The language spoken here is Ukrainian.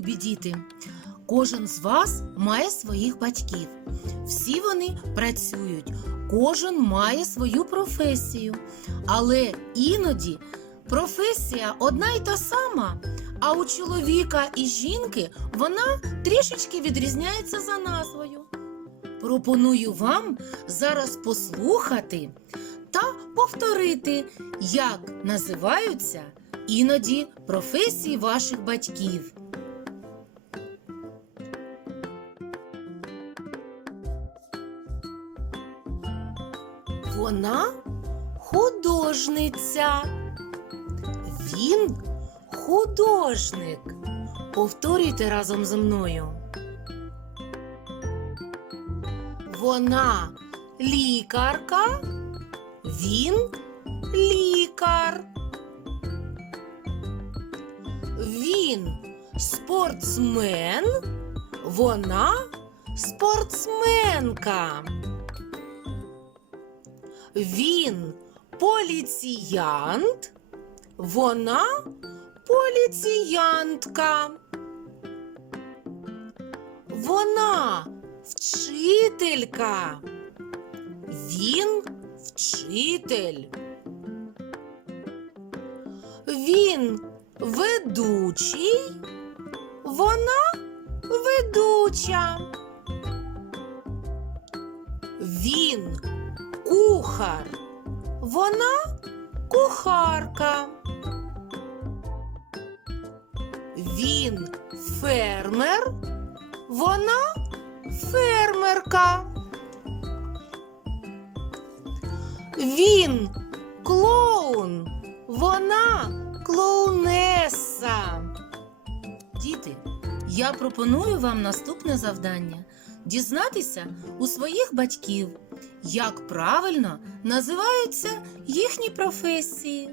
любі кожен з вас має своїх батьків. Всі вони працюють, кожен має свою професію. Але іноді професія одна й та сама, а у чоловіка і жінки вона трішечки відрізняється за назвою. Пропоную вам зараз послухати та повторити, як називаються іноді професії ваших батьків. Вона художниця. Він художник. Повторюйте разом зі мною. Вона лікарка. Він лікар. Він спортсмен. Вона спортсменка. Він поліціянт. Вона поліціянтка. Вона вчителька. Він вчитель. Він ведучий. Вона ведуча. Він кухар. Вона кухарка. Він фермер. Вона фермерка. Він клоун. Вона клоунеса. Діти, я пропоную вам наступне завдання дізнатися у своїх батьків, як правильно називаються їхні професії.